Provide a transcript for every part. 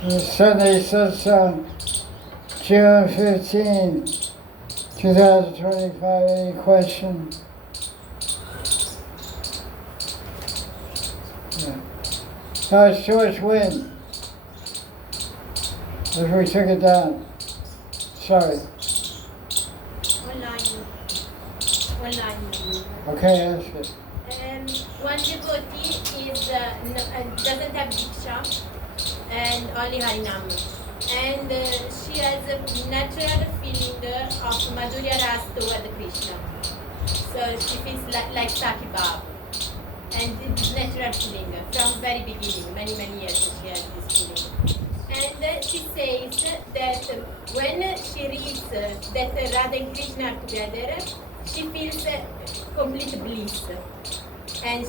The Sunday Satsang, June 15, 2025. Any questions? Yeah. It's too much wind. If we took it down. Sorry. Online. Okay, ask it. One devotee doesn't have diksha and only Harinam. And she has a natural feeling of Madhurya Ras toward Krishna. So she feels like Saki Bhav. And it's natural feeling from very beginning, many years she has this feeling. And she says that when she reads that Radha and Krishna are together, she feels complete bliss. And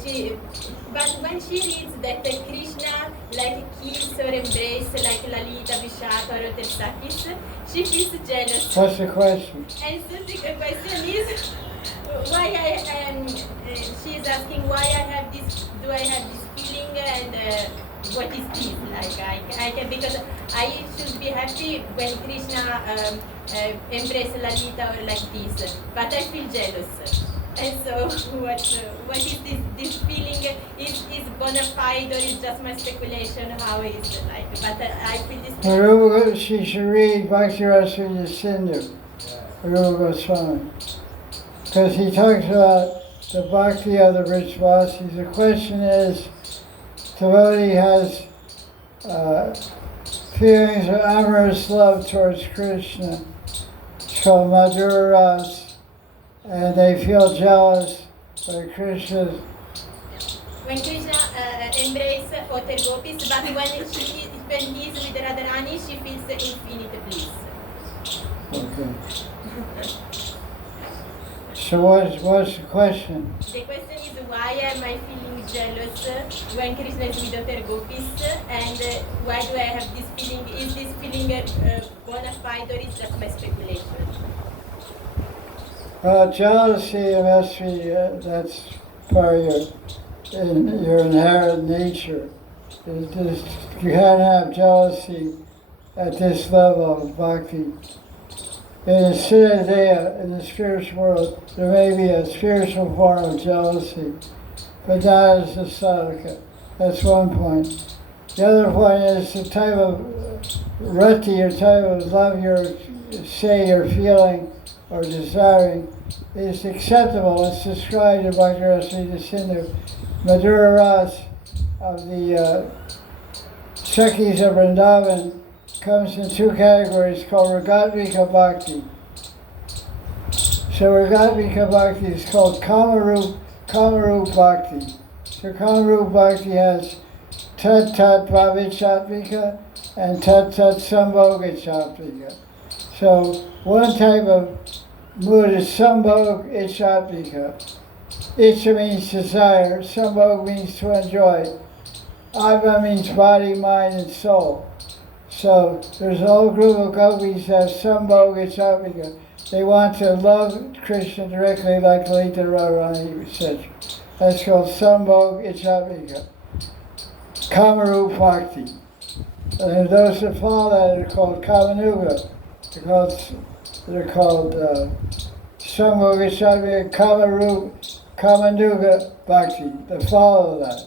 but when she reads that Krishna kisses or embraces like Lalita, Vishaka or Tersakis, she feels jealous. What's the question? And so the question is, why she is asking why do I have this feeling and what is this? I can, because I should be happy when Krishna embraces Lalita or like this, but I feel jealous. And so, what is this feeling? Is bona fide or is just my speculation? How is it like? But I feel this. She should read Bhakti Rasa Sindhu, Rupa Goswami, because he talks about the bhakti of the rich vasis. The question is, devotee has feelings of amorous love towards Krishna. It's called Madhura Ras. And they feel jealous by Krishna. When Krishna embraces other gopis, but when he's with Radharani, she feels infinite bliss. Okay. So what's the question? The question is, why am I feeling jealous when Krishna is with other gopis, and why do I have this feeling? Is this feeling bona fide or is just my speculation? Jealousy must be, that's part of your inherent nature. You can't have jealousy at this level of bhakti. In the siddhanta, in the spiritual world, there may be a spiritual form of jealousy, but not as a sadhaka. That's one point. The other point is the type of rati, or type of love you're feeling or desiring is acceptable. It's described in Bhakti Rasa Sindhu. Madhura Ras of the Sakhis of Vrindavan comes in two categories called Ragatvika Bhakti. So Ragatvika Bhakti is called Kamarup Bhakti. So Kamarup Bhakti has Tat Tat Bhavichatmika and Tat Tat Sambhogachatmika. So one type of mood is Sambhog Ichatmika. Icha means desire, Sambhog means to enjoy. Atma means body, mind, and soul. So there's a whole group of gopis that have Sambhog Ichatmika. They want to love Krishna directly like Lalita Radharani, etc. That's called Sambhog Ichatmika. Kamarup Bhakti. And those that follow that are called Kamanuga. They're called Sambhogachatmika Kamanuga Bhakti, that follow that.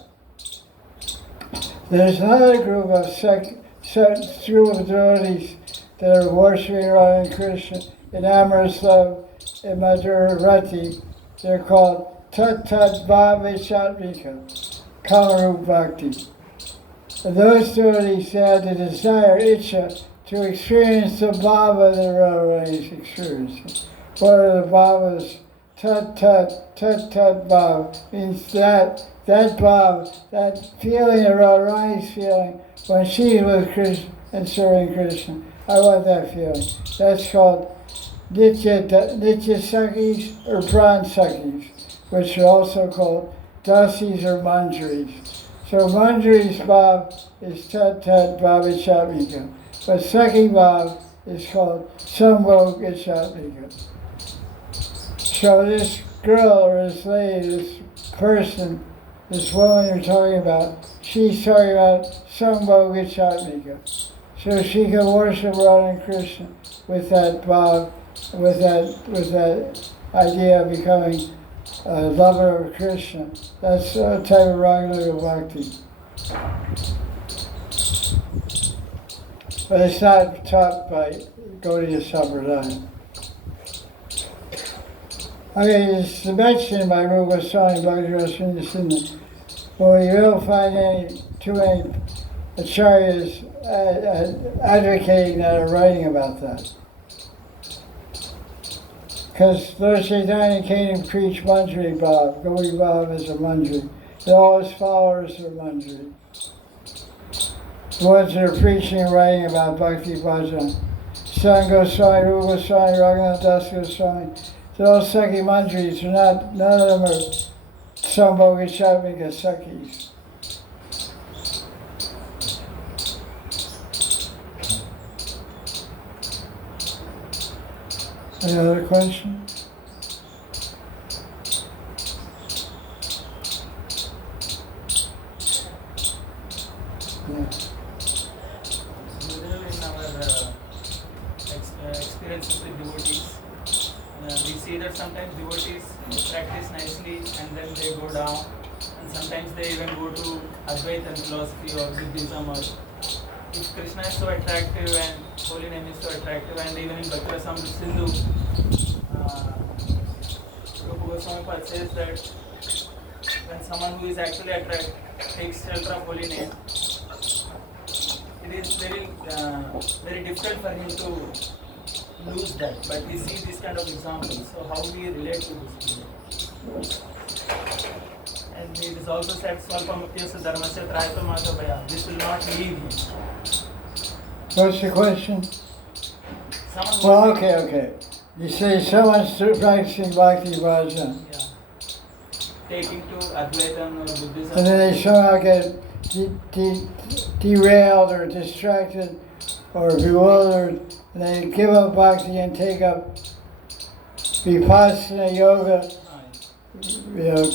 There's another group of devotees that are worshipping Radha Krishna in amorous love in Madhura Rati. They're called Tat Tat Bhavichatmika Kamarup Bhakti. And those devotees have the desire, Icha, to experience the bhava that Radharani is experiencing. What are the bhavas? Tat tat, tat tat bhava means that bhava, that feeling that Radharani is feeling when she's with Krishna and serving Krishna. I want that feeling. That's called Nitya Sakhis or Pran Sakhis, which are also called Dasis or Manjaris. So Manjari's bhav is Tat Tat Bhavichatmika. But Sakhi Bhav is called Sambhog Ichatmika. So this girl or this lady, this person this woman you're talking about, she's talking about Sambhoga Chatmika. So she can worship Radha Krishna with that bhav, with that idea of becoming a lover of Krishna. That's a type of Raganuga Bhakti. But it's not taught by Gaudiya Sampradaya. Okay, it's mentioned by Rupa Goswami, Bhagavad Gita, but we don't find too many acharyas advocating that or writing about that. Because Lord Chaitanya came and preached Manjari Bhav. Gauri Bhav is a Manjari. All his followers are Manjari. The ones that are preaching and writing about Bhakti Bhajan. Satsang Goswami, Rupa Goswami, Raghunath Das Goswami. They're all Sakhi Manjaris. They're not, none of them are Sambhoga Chatmika Sakhis. Any other questions? Yeah. Usually in our experiences with devotees, we see that sometimes devotees practice nicely and then they go down, and sometimes they even go to Advaitan philosophy or Buddhism. Or if Krishna is so attractive and holy name is so attractive, and even in Bhakti Rasamrita Sindhu, Rupa Goswami Pad says that when someone who is actually attracted takes shelter of holy name, it is very difficult for him to lose that. But we see this kind of examples. So how do we relate to this people? And it is also said, Swalpamukyasya dharmasya trayapamata bhaya. This will not leave him. What's the question? Someone Well, okay. You say someone's practicing Bhakti Bhajan, taking to Advaitam or Buddhism. and then they somehow get derailed or distracted or bewildered, and they give up Bhakti and take up Vipassana Yoga,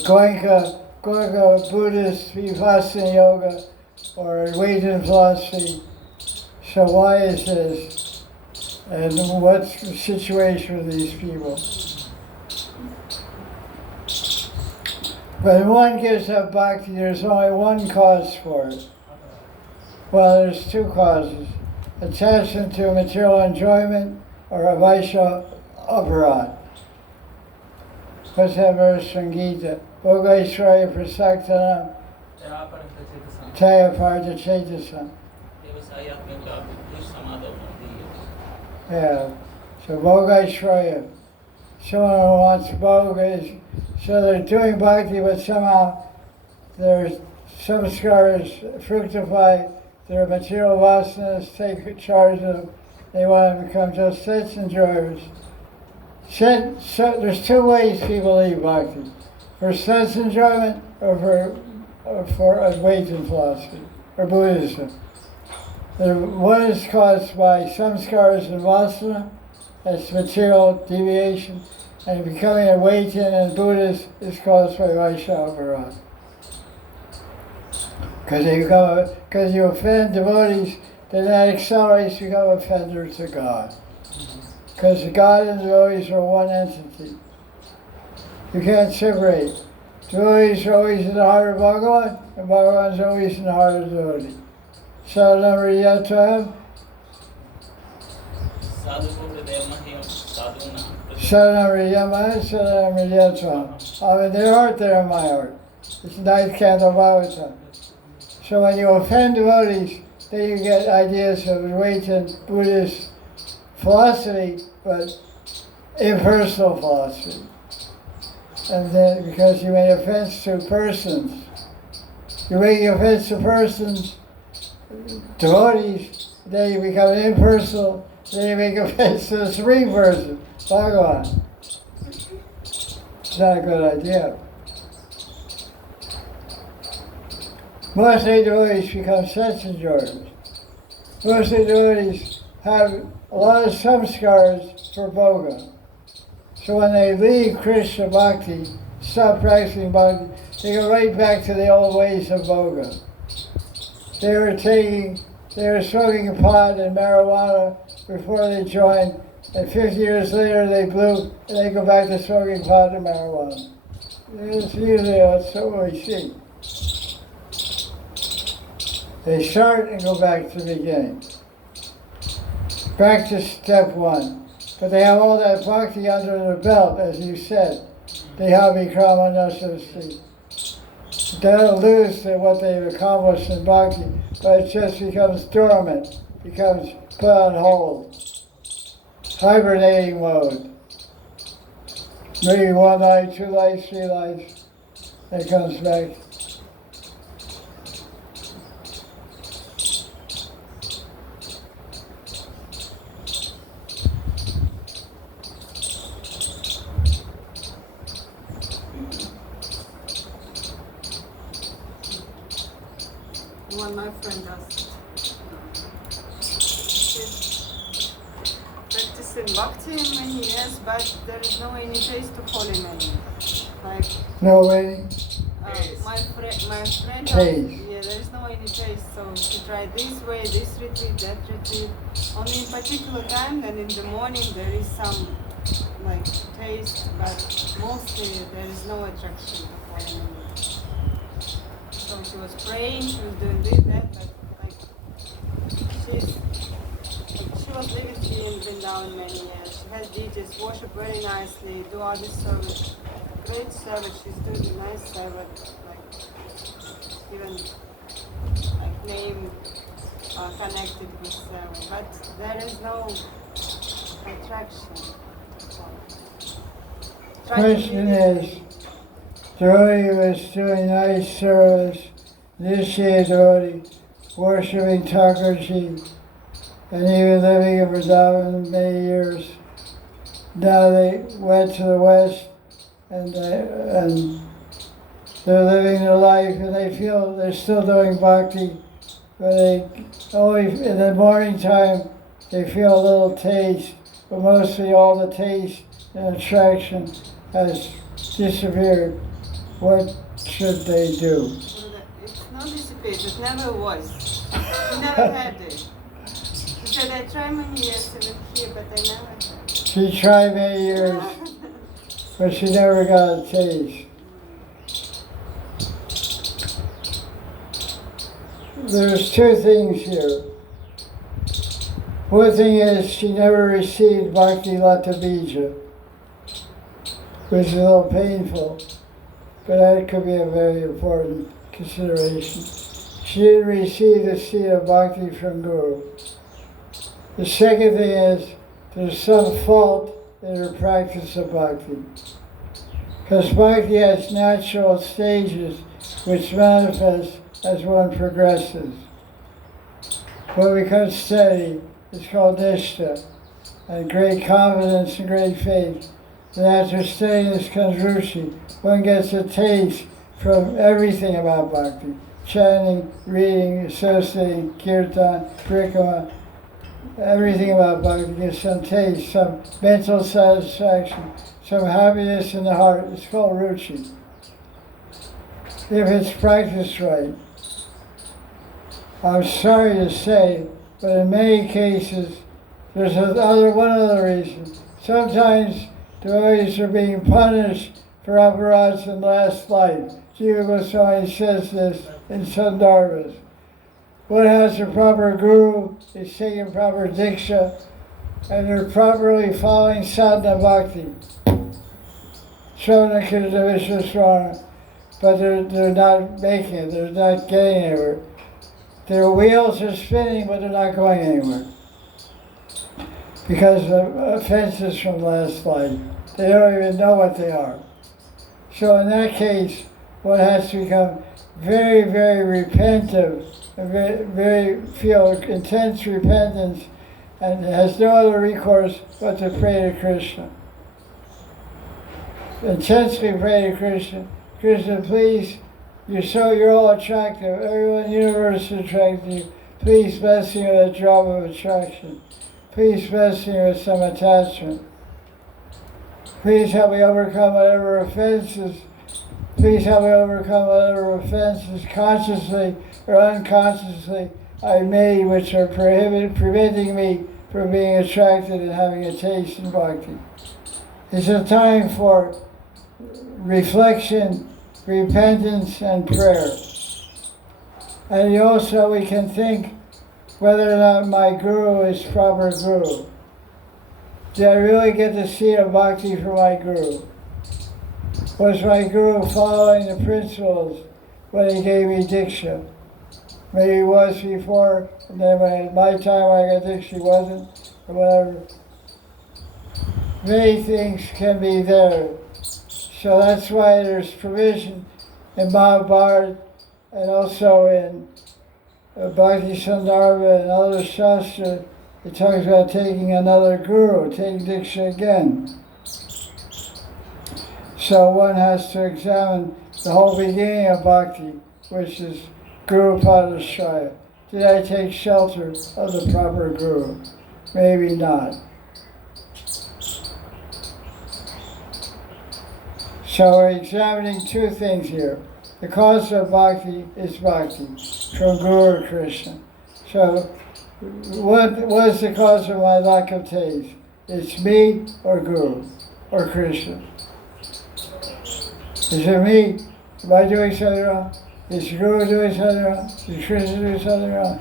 Goenka Buddhist Vipassana Yoga, or Advaitin philosophy. So why is this? And what's the situation with these people? When one gives up bhakti, there's only one cause for it. Well, there's two causes. Attachment to material enjoyment or a vaisha aparad. What's that verse from Gita? Bhogaishraya prasaktanam taya parta chetasam. Yeah, so Bhogaishraya. Someone who wants Bhoga is, so they're doing bhakti, but somehow their samskaras fructify, their material vasanas take charge of them. They want to become just sense enjoyers. There's two ways people leave bhakti: for sense enjoyment or for Advaitin philosophy or Buddhism. One is caused by samskaras and vasana, that's material deviation, and becoming a Advaitin and Buddhist is caused by Vaishnava. Because you offend devotees, then that accelerates to become offender to God. Because God and devotees are one entity. You can't separate. Devotees are always in the heart of Bhagavan, and Bhagavan is always in the heart of the devotee. Sadhana Riyatvam. Sadhana Riyamaya, Sadhana Riyatvam. I'm in their heart, they're in my heart. It's ninth canto Bhagavatam. So when you offend devotees, then you get ideas of Advaitin Buddhist philosophy, but impersonal philosophy. And then because you make offense to persons, you're making offense to persons, devotees, then you become impersonal, then you make offense to the Supreme Person, Bhagavan. It's not a good idea. Most devotees become sense enjoyers. Most devotees have a lot of samskaras for bhoga. So when they leave Krishna Bhakti, stop practicing bhakti, they go right back to the old ways of bhoga. They were smoking pot and marijuana before they joined, and 50 years later they blew, and they go back to smoking pot and marijuana. It's usually that's what we see. They start and go back to the beginning. Practice step one. But they have all that bhakti under their belt, as you said. They have become unnecessary. They'll lose what they've accomplished in bhakti, but it just becomes dormant, becomes put on hold. Hibernating mode. Maybe 1 night, 2 nights, 3 nights, it comes back. One my friend asked, practicing bhakti many years, but there is no any taste to holy name. Like No way. my friend Taste. yeah, there is no any taste. So she tried this way, this retreat, that retreat. Only in particular time, and in the morning there is some like taste, but mostly there is no attraction to holy name. So she was praying, she was doing this, that, but like she was living here in Vrindavan many years. She has devotees, worship very nicely, do all this service, great service. She's doing a nice service, like even like name connected with service, but there is no attraction. Question is, devotee was doing nice service, initiated devotee, worshipping Thakurji, and even living in Vrindavan many years. Now they went to the West and they're living their life and they feel they're still doing bhakti, but they only in the morning time they feel a little taste, but mostly all the taste and attraction has disappeared. What should they do? It's not dissipated, it never was. She never had it. She said, I tried many years to live here, but I never had it. She tried many years, but she never got a taste. There's 2 things here. One thing is she never received Bhakti Lata Bija, which is a little painful, but that could be a very important consideration. She didn't receive the seed of Bhakti from Guru. The second thing is there's some fault in her practice of Bhakti. Because Bhakti has natural stages which manifest as one progresses. What becomes steady is called Nishtha, and great confidence and great faith. And after steadiness comes Ruchi. One gets a taste from everything about Bhakti. Chanting, reading, associating, kirtan, parikama, everything about Bhakti gives some taste, some mental satisfaction, some happiness in the heart. It's called Ruchi. If it's practiced right. I'm sorry to say, but in many cases, there's one other reason. Sometimes devotees are being punished for aparats in last life. Jiva Goswami says this in Sandarbhas. One has a proper guru, is taking proper diksha, and they're properly following sadhana bhakti. Shravana Kirtana Vishwasrana, but they're not making it, they're not getting anywhere. Their wheels are spinning, but they're not going anywhere. Because of offenses from last life. They don't even know what they are. So in that case, one has to become very, very repentive, and feel intense repentance, and has no other recourse but to pray to Krishna. Intensely pray to Krishna. Krishna, please, you're all attractive. Everyone in the universe is attracted to you. Please bless me with a drop of attraction. Please bless me with some attachment. Please help me overcome whatever offenses Please help me overcome whatever offenses, consciously or unconsciously, I made, which are preventing me from being attracted and having a taste in bhakti. It's a time for reflection, repentance, and prayer. And also we can think whether or not my guru is proper guru. Did I really get the seed of bhakti from my guru? Was my guru following the principles when he gave me diksha? Maybe he was before, and then when my time I got diksha, he wasn't, or whatever. Many things can be there. So that's why there's provision in Mahabharata and also in Bhakti Sandarbha and other Shastra. It talks about taking another guru, taking diksha again. So one has to examine the whole beginning of bhakti, which is Guru Padashraya. Did I take shelter of the proper guru? Maybe not. So we're examining two things here. The cause of bhakti is bhakti, from Guru or Krishna. So what is the cause of my lack of taste? It's me or Guru or Krishna. Is it me? Am I doing something wrong? Is Guru doing something wrong? Is Krishna doing something wrong?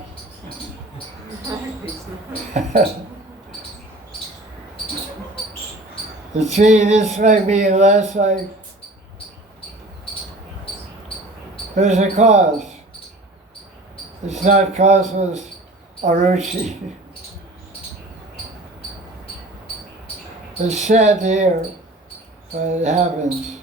You see, this might be less like there's a cause. It's not causeless aruchi. It's sad to hear, but it happens.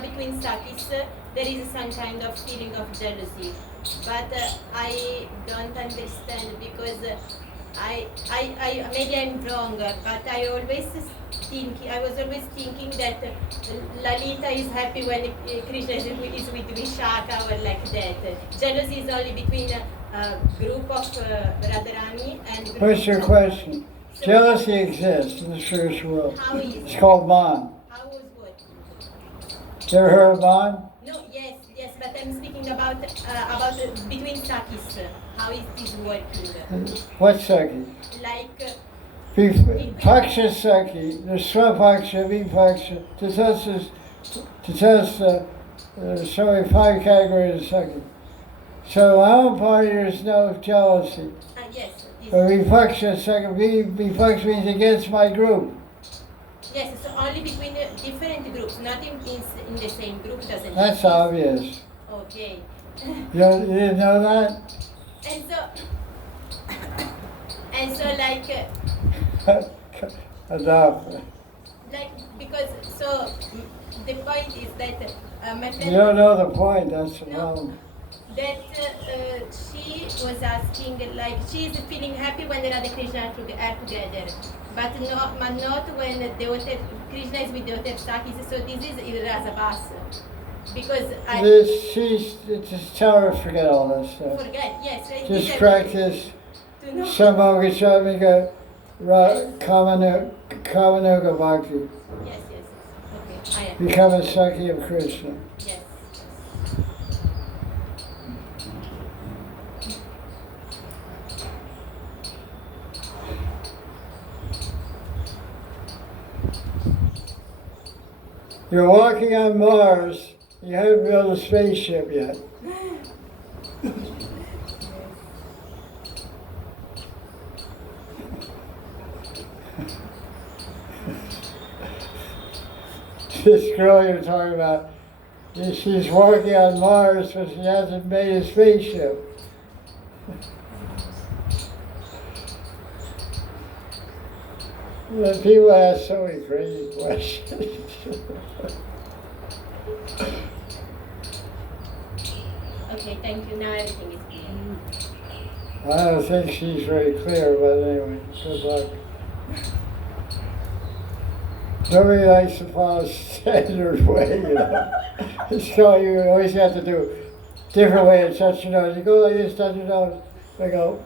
Between Sakis, there is some kind of feeling of jealousy, but I don't understand because I maybe I'm wrong, but I was always thinking that Lalita is happy when Krishna is with Vishaka or like that. Jealousy is only between a group of Radharani and. What's your question? So jealousy exists in the spiritual world. How is it's called man. You ever heard of Madan? No, yes, but I'm speaking about between Sakis. How is this working? What Saki? Like Paksha Saki, the Swapaksha, Vipaksha, to test so 5 categories of Saki. So in my own party there's no jealousy. Yes. But Vipaksha Saki, Vipaksha means against my group. Yes, so only between different groups, not in the same group doesn't. That's obvious. Okay. You didn't know that? And so like. Adopt. Like because so the point is that my friend. You don't know the point. That's the problem. That she was asking, like, she is feeling happy when the Radha Krishna are together, but not when Krishna is with the Sakis. So this is Rasabas. Because just tell her to forget all this stuff. Forget, yes. Just practice Samogachamika Kamanuga Bhakti. Yes. Okay. Become a Saki of Krishna. Yes. You're walking on Mars. You haven't built a spaceship yet. This girl you're talking about, she's walking on Mars, but she hasn't made a spaceship. People ask so many crazy questions. Okay, thank you. Now everything is clear. I don't think she's very clear, but anyway, good luck. Nobody likes to follow standard way, you know. So you always have to do different way to touch your nose. You go like this, touch your nose. They go.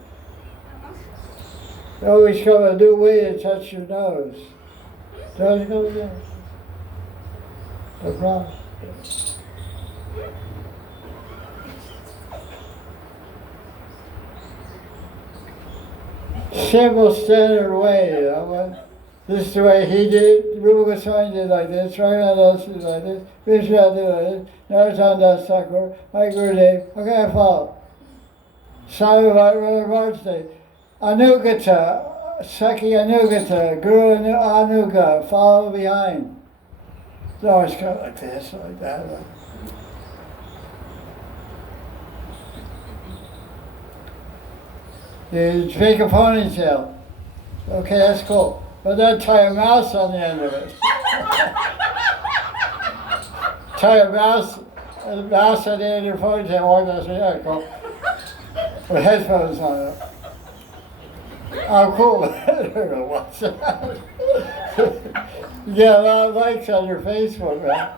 You always come a new way to touch your nose. Nose go there. No problem. Simple standard way, you know. This is the way he did. Rupa Goswami did like this. Raghunath did like this. Vishnu did like this. Narottam Das Thakur. My Gurudev. Okay, I follow. Swami Vartha. Anugata. Saki Anugata. Guru Anuga. Follow behind. It's always kind of like this, like that. You make a ponytail. Okay, that's cool. But then tie a mouse on the end of it. Tie a mouse on the end of your ponytail. Walk down the street. Yeah, cool. With headphones on it. Oh, cool. I don't know what's that. You get a lot of likes on your Facebook, man.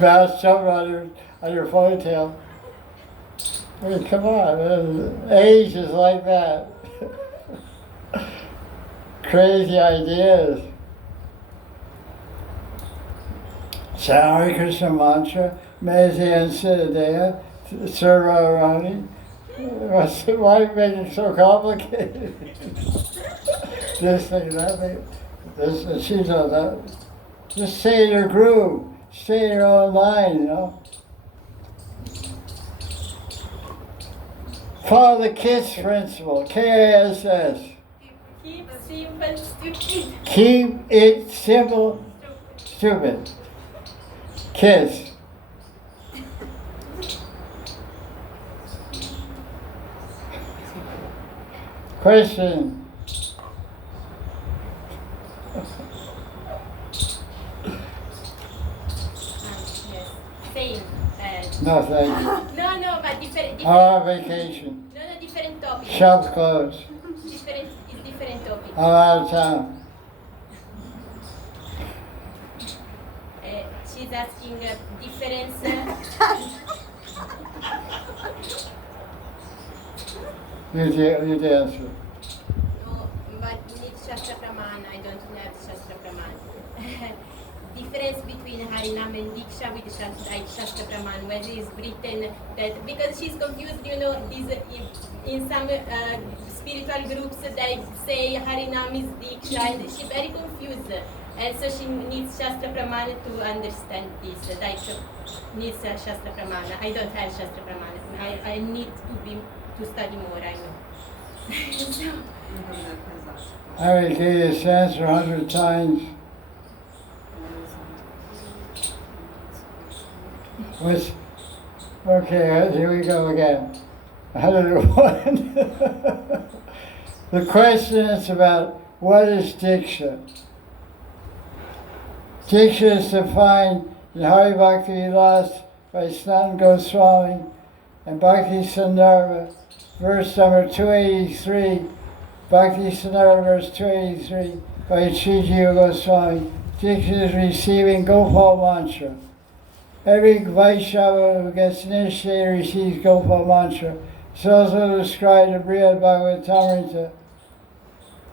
Mouse jumping on your ponytail. I mean, come on, man. Age is like that. Crazy ideas. Hari Krishna mantra, meditate on Siddhanta, Sarvarani. Why make it so complicated? This thing, that thing, this, and she does that. Just stay in your groove, stay in your own line, you know. Follow the KISS principle, K-I-S-S. Keep simple, stupid. Keep it simple, stupid. KISS. Question. Yes. Same. No, thank you. No, but different. I'm on vacation. No, different topic. Shop's closed. Different topic. I'm out of town. She's asking difference. You answer. No, but you need Shastra Pramana. I don't have Shastra Pramana. Difference between Harinam and Diksha with Shastra Pramana, whether it's written that, because she's confused, you know, in some spiritual groups they say Harinam is Diksha, and she's very confused. And so she needs Shastra Pramana to understand this. Like, needs Shastra Pramana. I don't have Shastra Pramana. I need to study more, I know. So, I will give you this answer 100 times. Okay, here we go again. 101. The question is about what is Diksha? Diksha is defined in Hari Bhakti Vilas by Sanatana Goswami and Bhakti Sandarbha, verse number 283, Bhakti Sandarbha, verse 283, by Sri Jiva Goswami. Diksha is receiving Gopal mantra. Every Vaishnava who gets initiated receives Gopal mantra. It's also described in Brihad Bhagavatamrita,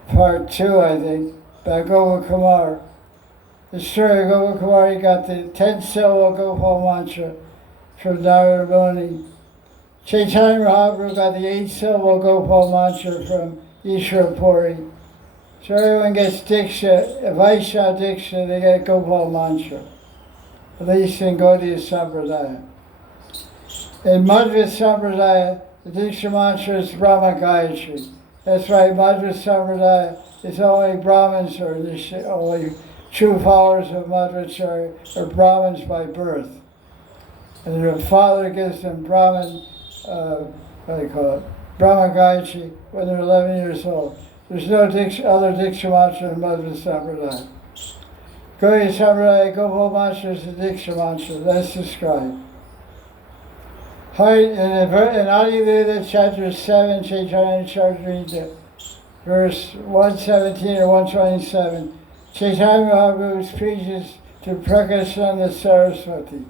part 2, I think, by Gopal Kumar. The story of Gopal Kumar, he got the 10-syllable Gopal mantra from Narada Muni. Chaitanya Mahaprabhu got the 8-syllable Gopal mantra from Ishwara Puri. So everyone gets Diksha, Vaishnava Diksha, they get Gopal mantra. At least in Gaudiya Sampradaya. In Madhva Sampradaya, the Diksha mantra is Brahma Gayatri. That's right, Madhva Sampradaya is only Brahmins or only true followers of Madhvacharya are Brahmins by birth. And their father gives them Brahman, Brahma Gayatri when they're 11 years old. There's no other Diksha mantra in Madhva Sampradaya. Gaudiya Sampradaya, Gopal mantra is the Diksha mantra. That's described. In Adi Lila, chapter 7, Chaitanya Charitamrita, verse 117 or 127, Chaitanya Mahaprabhu preaches to Prakashana Saraswati,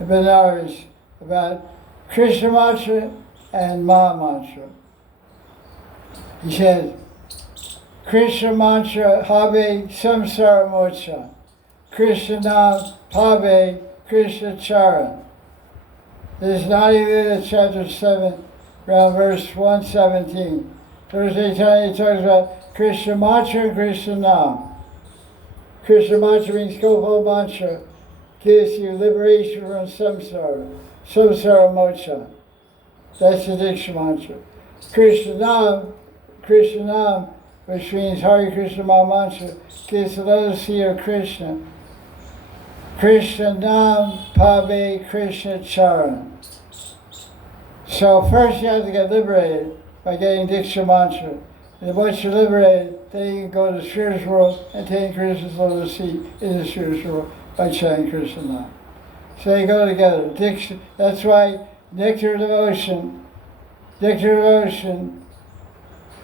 the Benares, about Krishna mantra and Maha mantra. He says, Krishna mantra habe samsara mocha, Krishna nam habe Krishna charan. This is Nadi chapter 7, around verse 117. First Chaitanya talks about Krishna mantra and Krishna nam. Krishna mantra means Gopal mantra, gives you liberation from samsara, samsara mocha. That's the Diksha mantra. Krishna nam, which means Hari Krishna Maha mantra, gives the lotus feet of Krishna. Krishna nam pabe Krishna charan. So first you have to get liberated by getting Diksha mantra. And once you're liberated, then you can go to the spiritual world and take Krishna's lotus feet in the spiritual world by chanting Krishna nam. So they go together. Diksha, that's why Nectar Devotion,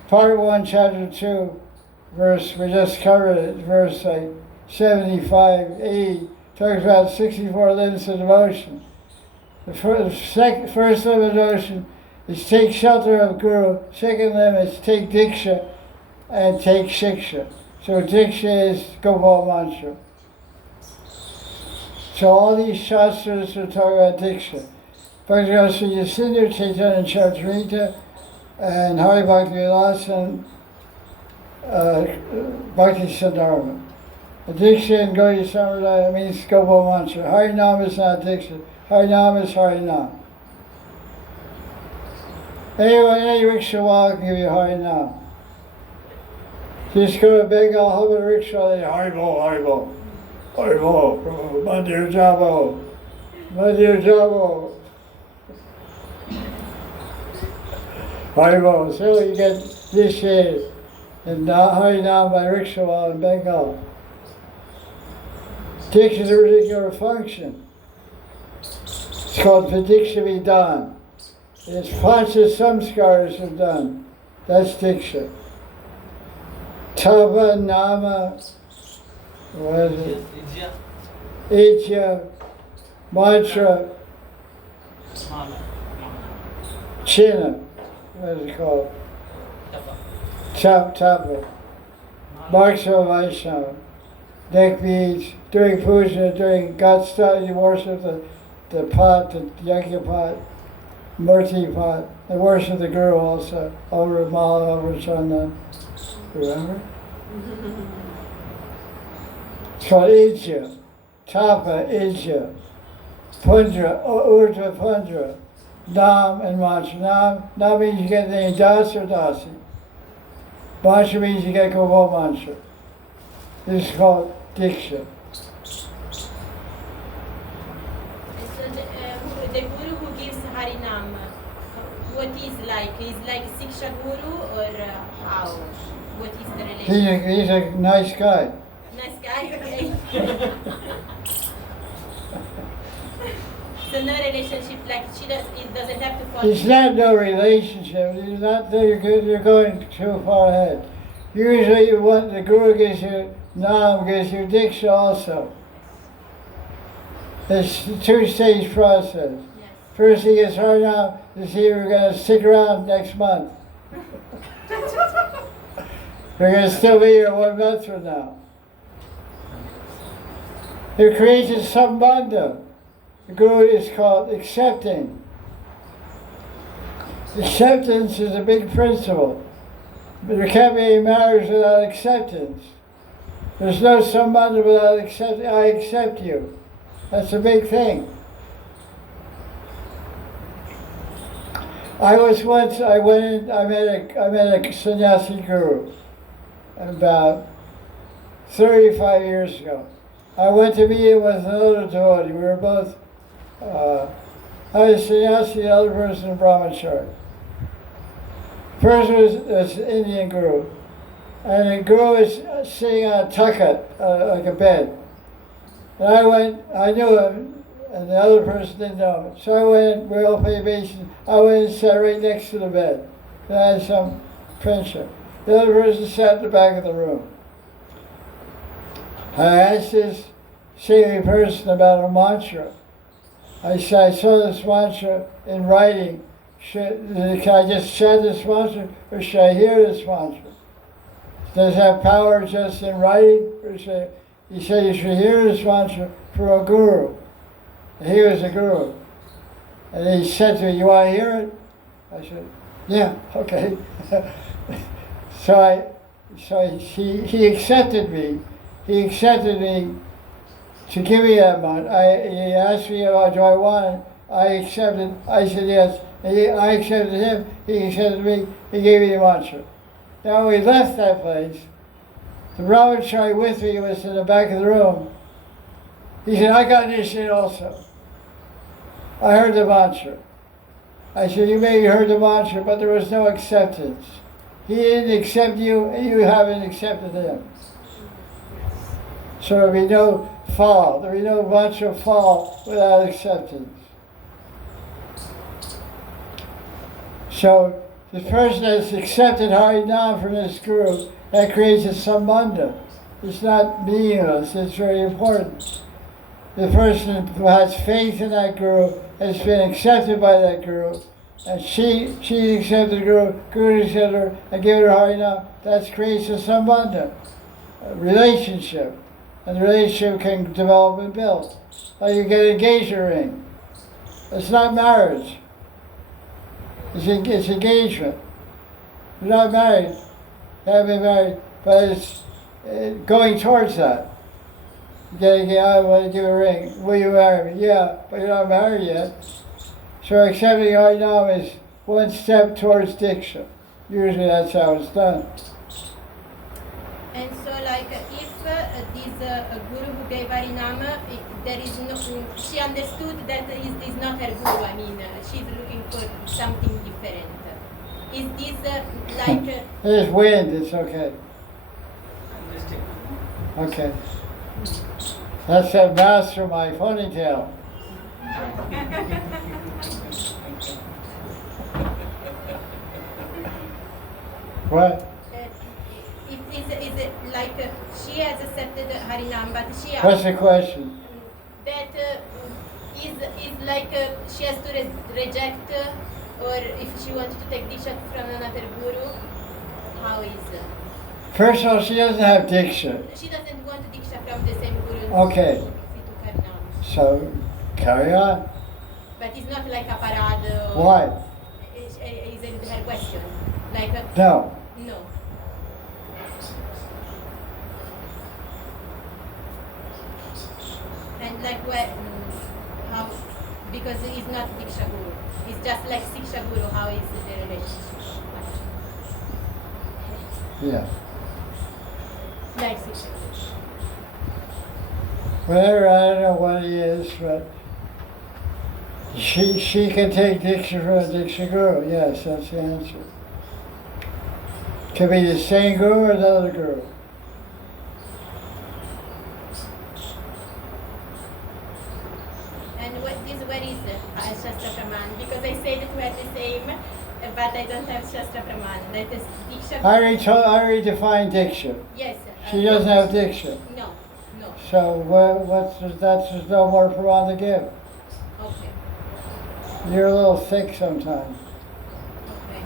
Part 1, Chapter 2, verse, we just covered it, verse like 75, 80, talks about 64 limits of devotion. The first limit of devotion is take shelter of Guru. Second limit is take Diksha and take Shiksha. So Diksha is Gopal mantra. So all these shastras are talking about Diksha. Bhakti Sri Yasindu, Chaitanya Charitamrita, and Hari Bhakti Vilasan, Bhakti Siddhartha. Diksha in Gaudiya Sampradaya means Gopal mantra. Hari Nam is not Diksha. Hari Nam is Hari Nam. Anyone, any rickshaw wala can give you Hari Nam. Just go to Bengal, hop in a rickshaw, they Haribo, Haribo, Haribo, Mandir Jabo, Mandir Jabo. Haribo, so you get this shade and Hari Nam by rickshaw wala in Bengal. Diksha is a particular function. It's called Pradiksha Vidhan. It's Pancha Samskaras are done. That's Diksha. Tava, Nama, what is it? Ijya, Mantra, China, what is it called? Tapa, Bhaksha Vaisnava, neck beads, doing puja, doing God study, you worship the pot, the yajna pot, murti pot. They worship the Guru also, over Mala, over Chandan. Remember? It's called Ijya, Tapa, Ijya, Pundra, Urdhva Pundra, Nam and Mantra. Nam means you get the name Das or Dasi. Mantra means you get Gopal mantra. This is called Diksha. So the guru who gives Harinam, what is like? Is like Siksha Guru or how? What is the relation? He's a nice guy. Nice guy, okay. So no relationship, like it doesn't have to follow. It's not no relationship. It's not that you're going too far ahead. Usually the Guru gives you Nam, gives you Diksha also. It's a two-stage process. Yes. First he gets Harinam to see if we're going to stick around next month. We're going to still be here 1 month from now. It creates a sambandha. The Guru is called accepting. Acceptance is a big principle. But there can't be any marriage without acceptance. There's no sambandha without accepting. I accept you. That's a big thing. I met a sannyasi guru about 35 years ago. I went to meet him with another devotee. We were both, I was sannyasi, the other person a brahmachari. First was an Indian guru. And the guru was sitting on a takat, like a bed. And I knew him, and the other person didn't know him. So I went, we all played bass, I went and sat right next to the bed. And I had some friendship. The other person sat in the back of the room. I asked this senior person about a mantra. I said, I saw this mantra in writing. Can I just chant this mantra, or should I hear this mantra? Does it have power just in writing? Or he said you should hear this mantra from a guru. And he was a guru. And he said to me, you want to hear it? I said, yeah, okay. So he accepted me. He accepted me to give me that mantra. He asked me, do I want it? I accepted. I said yes. I accepted him. He accepted me. He gave me the mantra. Now we left that place. The brahmachari with me was in the back of the room. He said, I got this shit also. I heard the mantra. I said, you maybe heard the mantra, but there was no acceptance. He didn't accept you, and you haven't accepted him. So there'll be no fall. There'll be no mantra fall without acceptance. So the person that's accepted Harinam from this guru, that creates a sambandha. It's not meaningless, it's very important. The person who has faith in that guru has been accepted by that guru, and she accepted the guru accepted her, and gave her Harinam. That creates a sambandha, a relationship. And the relationship can develop and build. Like you get an engagement ring. It's not marriage. It's engagement. You're not married. You haven't been married, but it's going towards that. I want to give a ring. Will you marry me? Yeah, but you're not married yet. So accepting Harinam is one step towards Diksha. Usually that's how it's done. And so, like, if this guru who gave Harinam, there is no, she understood that is not her guru. I mean, she's looking for something different. Is this like? There's wind. It's okay. Okay. That's that master my ponytail. What? Is it like she has accepted Harinam, but she What's the question? that is like she has to reject, or if she wants to take Diksha from another guru, how is First of all, she doesn't have Diksha. she doesn't want Diksha from the same guru. Okay. She took Harinam. So, carry on. But it's not like a parade. Why? Is her question like No. no? And like what? How? Because it's not Diksha Guru. It's just like Siksha Guru. How is the relationship? Yeah. Like Siksha Guru. Whatever, I don't know what he is, but she can take Diksha from a Diksha Guru. Yes, that's the answer. Could be the same guru or another guru. And where is Shastra Praman? Because I say that we are the same, but I don't have Shastra Praman. That is Diksha. I already defined Diksha. Yes. She doesn't have Diksha. No. So there's no more Praman to give. Okay. You're a little thick sometimes. Okay.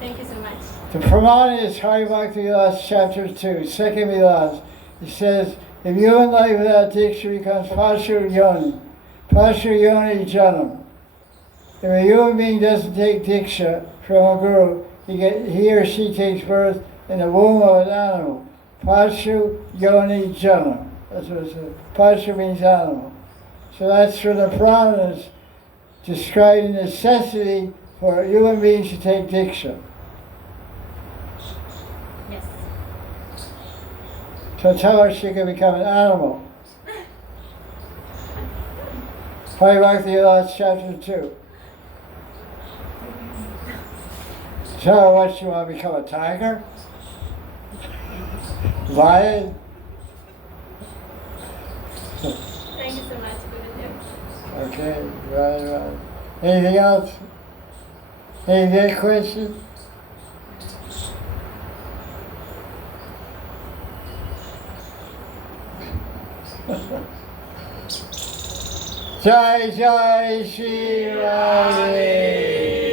Thank you so much. The Praman is Hari Bhakti Vilas chapter 2, second Vilas. It says, if human life without Diksha becomes Pashu Yoni Janam. If a human being doesn't take Diksha from a guru, he or she takes birth in the womb of an animal. Pashu Yoni Janam. That's what it says. Pashu means animal. So that's for the Puranas describing the necessity for human beings to take Diksha. Yes. So tell her she can become an animal. Hari Bhakti Vilas chapter 2. Tell her what she want to become, a tiger? Lion? Thank you so much, Gurudev. Okay, right. Anything else? Any other question? Jaya Jaya Sri Radhe.